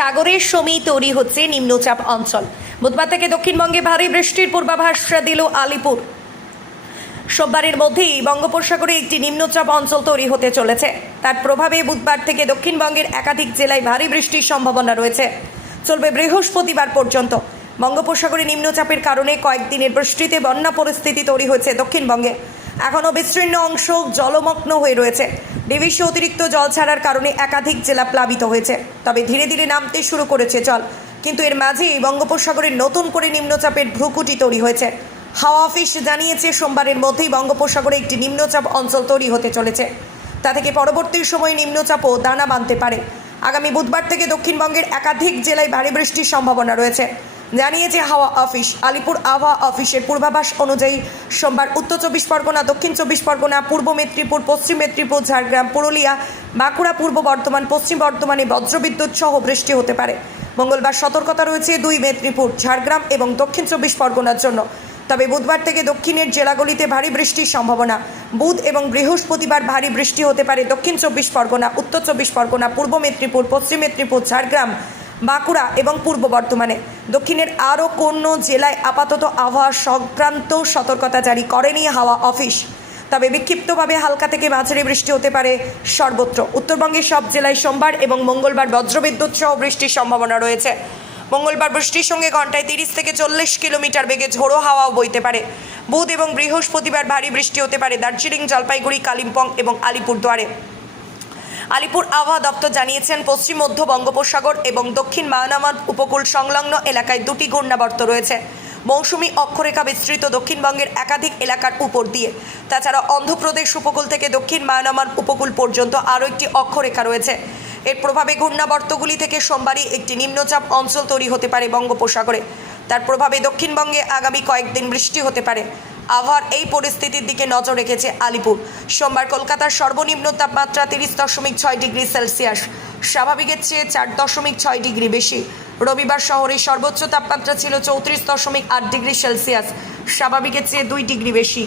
সাগরের সমী তৈরি হচ্ছে নিম্নচাপ অঞ্চল। বুধবার থেকে দক্ষিণবঙ্গে ভারী বৃষ্টির পূর্বাভাস দিল আলিপুর। সোমবারের মধ্যেই বঙ্গোপসাগরে একটি নিম্নচাপ অঞ্চল তৈরি হতে চলেছে। তার প্রভাবে বুধবার থেকে দক্ষিণবঙ্গের একাধিক জেলায় ভারী বৃষ্টির সম্ভাবনা রয়েছে। চলবে বৃহস্পতিবার পর্যন্ত। বঙ্গোপসাগরে নিম্নচাপের কারণে কয়েকদিনের বৃষ্টিতে বন্যা পরিস্থিতি তৈরি হয়েছে দক্ষিণবঙ্গে। এখনও বিস্তীর্ণ অংশ জলমগ্ন হয়ে রয়েছে। ডিভিসি অতিরিক্ত জল ছাড়ার কারণে একাধিক জেলা প্লাবিত হয়েছে। তবে ধীরে ধীরে নামতে শুরু করেছে জল। কিন্তু এর মাঝেই বঙ্গোপসাগরে নতুন করে নিম্নচাপের ভ্রুকুটি তৈরি হয়েছে। হাওয়া অফিস জানিয়েছে, সোমবারের মধ্যেই বঙ্গোপসাগরে একটি নিম্নচাপ অঞ্চল তৈরি হতে চলেছে। তা থেকে পরবর্তী সময়ে নিম্নচাপও দানা বাঁধতে পারে। আগামী বুধবার থেকে দক্ষিণবঙ্গের একাধিক জেলায় ভারী বৃষ্টির সম্ভাবনা রয়েছে। জানিয়েছে হাওয়া অফিস। আলিপুর আবহাওয়া অফিসের পূর্বাভাস অনুযায়ী সোমবার উত্তর চব্বিশ পরগনা, দক্ষিণ চব্বিশ পরগনা, পূর্ব মেদিনীপুর, পশ্চিম মেদিনীপুর, ঝাড়গ্রাম, পুরুলিয়া, বাঁকুড়া, পূর্ব বর্ধমান, পশ্চিম বর্ধমানে বজ্রবিদ্যুৎ সহ বৃষ্টি হতে পারে। মঙ্গলবার সতর্কতা রয়েছে দুই মেদিনীপুর, ঝাড়গ্রাম এবং দক্ষিণ চব্বিশ পরগনার জন্য। তবে বুধবার থেকে দক্ষিণের জেলাগুলিতে ভারী বৃষ্টির সম্ভাবনা। বুধ এবং বৃহস্পতিবার ভারী বৃষ্টি হতে পারে দক্ষিণ চব্বিশ পরগনা, উত্তর চব্বিশ পরগনা, পূর্ব মেদিনীপুর, পশ্চিম মেদিনীপুর, ঝাড়গ্রাম বাঁকুড়া এবং পূর্ব বর্ধমানে। দক্ষিণের আরও কোনো জেলায় আপাতত আবহাওয়া সংক্রান্ত সতর্কতা জারি করেনি হাওয়া অফিস। তবে বিক্ষিপ্তভাবে হালকা থেকে মাঝারি বৃষ্টি হতে পারে সর্বত্র। উত্তরবঙ্গের সব জেলায় সোমবার এবং মঙ্গলবার বজ্রবিদ্যুৎ সহ বৃষ্টির সম্ভাবনা রয়েছে। মঙ্গলবার বৃষ্টির সঙ্গে ঘন্টায় তিরিশ থেকে চল্লিশ কিলোমিটার বেগে ঝোড়ো হাওয়াও বইতে পারে। বুধ এবং বৃহস্পতিবার ভারী বৃষ্টি হতে পারে দার্জিলিং, জলপাইগুড়ি, কালিম্পং এবং আলিপুরদুয়ারে। আলিপুর আবহাওয়া দপ্তর জানিয়েছেন, পশ্চিম, মধ্য বঙ্গোপসাগর এবং দক্ষিণ মায়ানমার উপকূল সংলগ্ন এলাকায় দুটি ঘূর্ণাবর্ত রয়েছে। মৌসুমি অক্ষরেখা বিস্তৃত দক্ষিণবঙ্গের একাধিক এলাকার উপর দিয়ে। তাছাড়া অন্ধ্রপ্রদেশ উপকূল থেকে দক্ষিণ মায়ানমার উপকূল পর্যন্ত আরও একটি অক্ষরেখা রয়েছে। এর প্রভাবে ঘূর্ণাবর্তগুলি থেকে সোমবারই একটি নিম্নচাপ অঞ্চল তৈরি হতে পারে বঙ্গোপসাগরে। তার প্রভাবে দক্ষিণবঙ্গে আগামী কয়েকদিন বৃষ্টি হতে পারে। আবহাওয়ার এই পরিস্থিতির দিকে নজর রেখেছে আলিপুর। সোমবার কলকাতার সর্বনিম্ন তাপমাত্রা তিরিশ দশমিক ছয় ডিগ্রি সেলসিয়াস। স্বাভাবিকের চেয়ে চার দশমিক ছয় ডিগ্রি বেশি। রবিবার শহরের সর্বোচ্চ তাপমাত্রা ছিল চৌত্রিশ দশমিক আট ডিগ্রি সেলসিয়াস। স্বাভাবিকের চেয়ে দুই ডিগ্রি বেশি।